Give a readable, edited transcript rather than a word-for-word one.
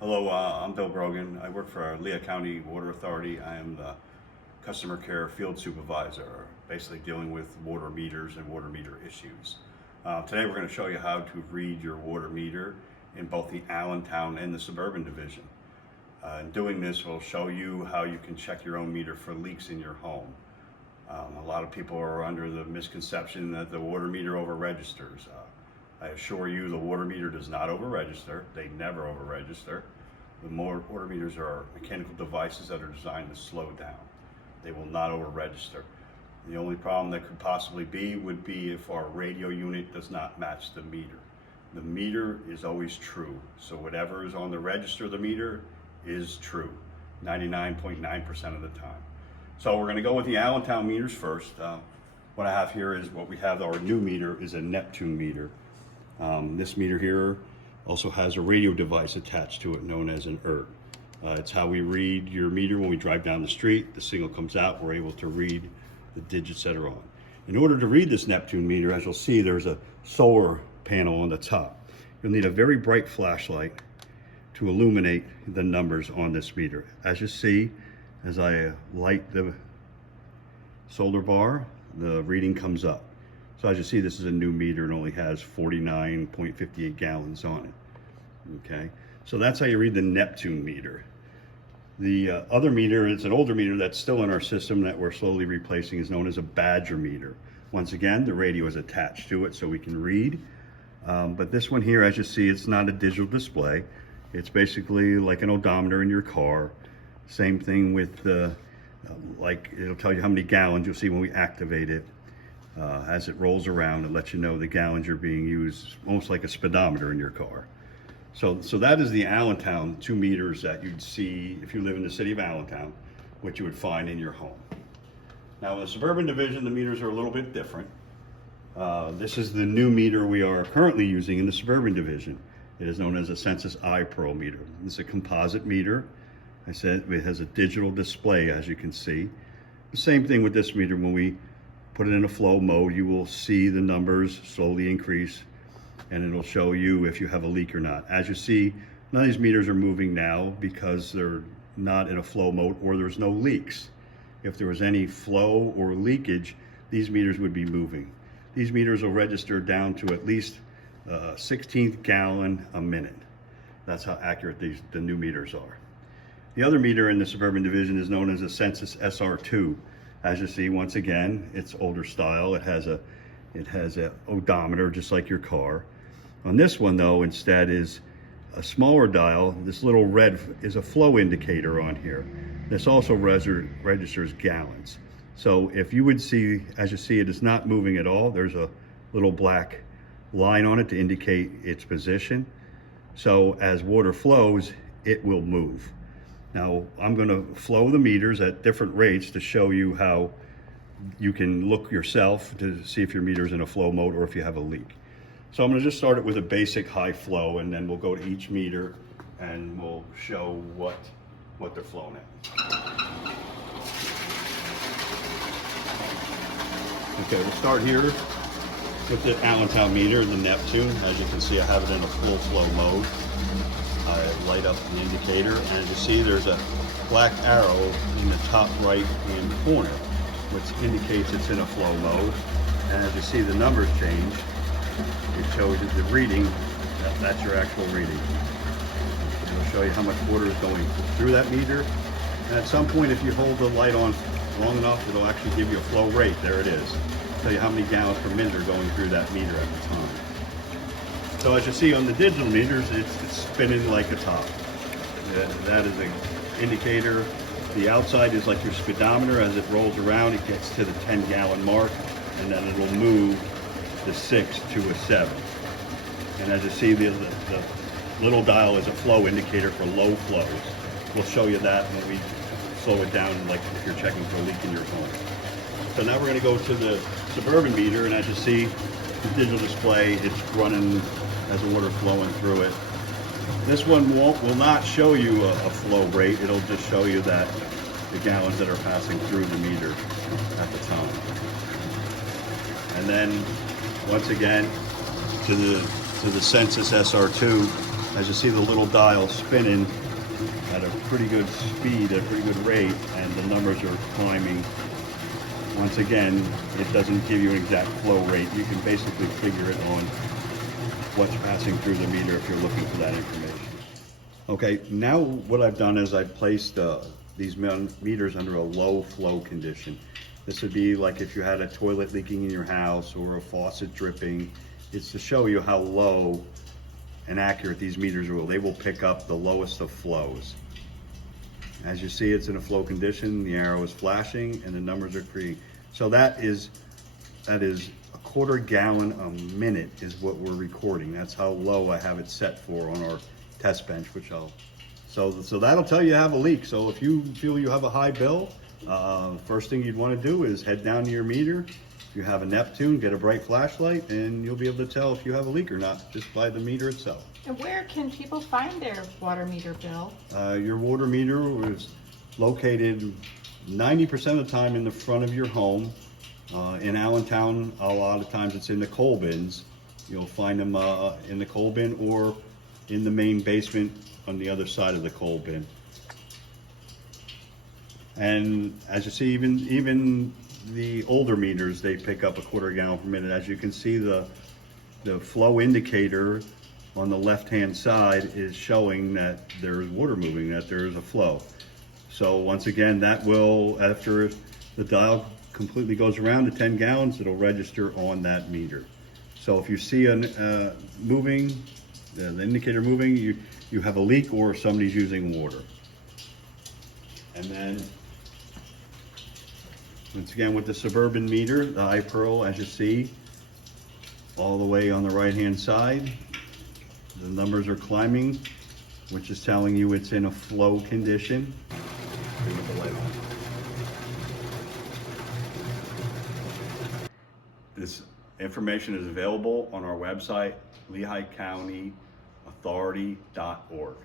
Hello, I'm Bill Brogan. I work for Lehigh County Water Authority. I am the customer care field supervisor, basically dealing with water meters and water meter issues. Today we're going to show you how to read your water meter in both the Allentown and the Suburban Division. In doing this, we'll show you how you can check your own meter for leaks in your home. A lot of people are under the misconception that the water meter over-registers. I assure you the water meter does not over-register. They never over-register. The water meters are mechanical devices that are designed to slow down. They will not over-register. The only problem that could possibly be would be if our radio unit does not match the meter. The meter is always true. So whatever is on the register of the meter is true, 99.9% of the time. So we're going to go with the Allentown meters first. What I have here is what we have. Our new meter is a Neptune meter. This meter here also has a radio device attached to it known as an ERT. It's how we read your meter when we drive down the street. The signal comes out, we're able to read the digits that are on. In order to read this Neptune meter, as you'll see, there's a solar panel on the top. You'll need a very bright flashlight to illuminate the numbers on this meter. As you see, as I light the solar bar, the reading comes up. So as you see, this is a new meter and only has 49.58 gallons on it. Okay, so that's how you read the Neptune meter. The other meter is an older meter that's still in our system that we're slowly replacing, is known as a Badger meter. Once again, the radio is attached to it so we can read. But this one here, as you see, it's not a digital display. It's basically like an odometer in your car. Same thing with like it'll tell you how many gallons. You'll see when we activate it. As it rolls around, it lets you know the gallons are being used, almost like a speedometer in your car. So that is the Allentown 2 meters that you'd see if you live in the city of Allentown, which you would find in your home. Now in the Suburban Division, the meters are a little bit different. This is the new meter we are currently using in the Suburban Division. It is known as a Sensus iPro meter. It's a composite meter. I said it has a digital display, as you can see. The same thing with this meter. When we put it in a flow mode, you will see the numbers slowly increase, and it'll show you if you have a leak or not. As you see, none of these meters are moving now because they're not in a flow mode or there's no leaks. If there was any flow or leakage, these meters would be moving. These meters will register down to at least 16th gallon a minute. That's how accurate the new meters are. The other meter in the Suburban Division is known as a Sensus SR2. As you see, once again, it's older style. It has a odometer just like your car. On this one though, instead is a smaller dial. This little red is a flow indicator on here. This also registers gallons. So if you would see, as you see, it is not moving at all. There's a little black line on it to indicate its position. So as water flows, it will move. Now, I'm going to flow the meters at different rates to show you how you can look yourself to see if your meter's in a flow mode or if you have a leak. So I'm going to just start it with a basic high flow, and then we'll go to each meter and we'll show what they're flowing at. Okay, we'll start here with the Allentown meter, the Neptune. As you can see, I have it in a full flow mode. I light up the indicator, and as you see, there's a black arrow in the top right hand corner, which indicates it's in a flow mode. And as you see the numbers change, it shows you the reading. That's your actual reading. It'll show you how much water is going through that meter. And at some point, if you hold the light on long enough, it'll actually give you a flow rate. There it is. Tell you how many gallons per minute are going through that meter at the time. So as you see on the digital meters, it's spinning like a top. That is an indicator. The outside is like your speedometer. As it rolls around, it gets to the 10-gallon mark, and then it'll move the 6 to a 7. And as you see, the little dial is a flow indicator for low flows. We'll show you that when we slow it down, like if you're checking for a leak in your home. So now we're going to go to the Suburban meter, and as you see, the digital display, it's running as the water flowing through it. This one will not show you a flow rate. It'll just show you that the gallons that are passing through the meter at the time. And then once again to the Sensus SR2, As you see, the little dial spinning at a pretty good speed, at a pretty good rate, and the numbers are climbing. Once again, it doesn't give you an exact flow rate. You can basically figure it on what's passing through the meter if you're looking for that information. Okay, now what I've done is I've placed these meters under a low flow condition. This would be like if you had a toilet leaking in your house or a faucet dripping. It's to show you how low and accurate these meters will. They will pick up the lowest of flows. As you see, it's in a flow condition, the arrow is flashing and the numbers are creating. So that is a quarter gallon a minute is what we're recording. That's how low I have it set for on our test bench, which so that'll tell you have a leak. So if you feel you have a high bill, first thing you'd want to do is head down to your meter. If you have a Neptune, get a bright flashlight, and you'll be able to tell if you have a leak or not just by the meter itself. And where can people find their water meter bill? Your water meter is located 90% of the time in the front of your home. In Allentown, a lot of times it's in the coal bins. You'll find them in the coal bin or in the main basement on the other side of the coal bin. And as you see, even the older meters, they pick up a quarter gallon per minute. As you can see, the flow indicator on the left-hand side is showing that there's water moving, that there's a flow. So once again, that will, after the dial completely goes around to 10 gallons, it'll register on that meter. So if you see the indicator moving, you have a leak or somebody's using water. And then, once again, with the Suburban meter, the iPearl, as you see, all the way on the right-hand side, the numbers are climbing, which is telling you it's in a flow condition. With the light on. This information is available on our website, LehighCountyAuthority.org.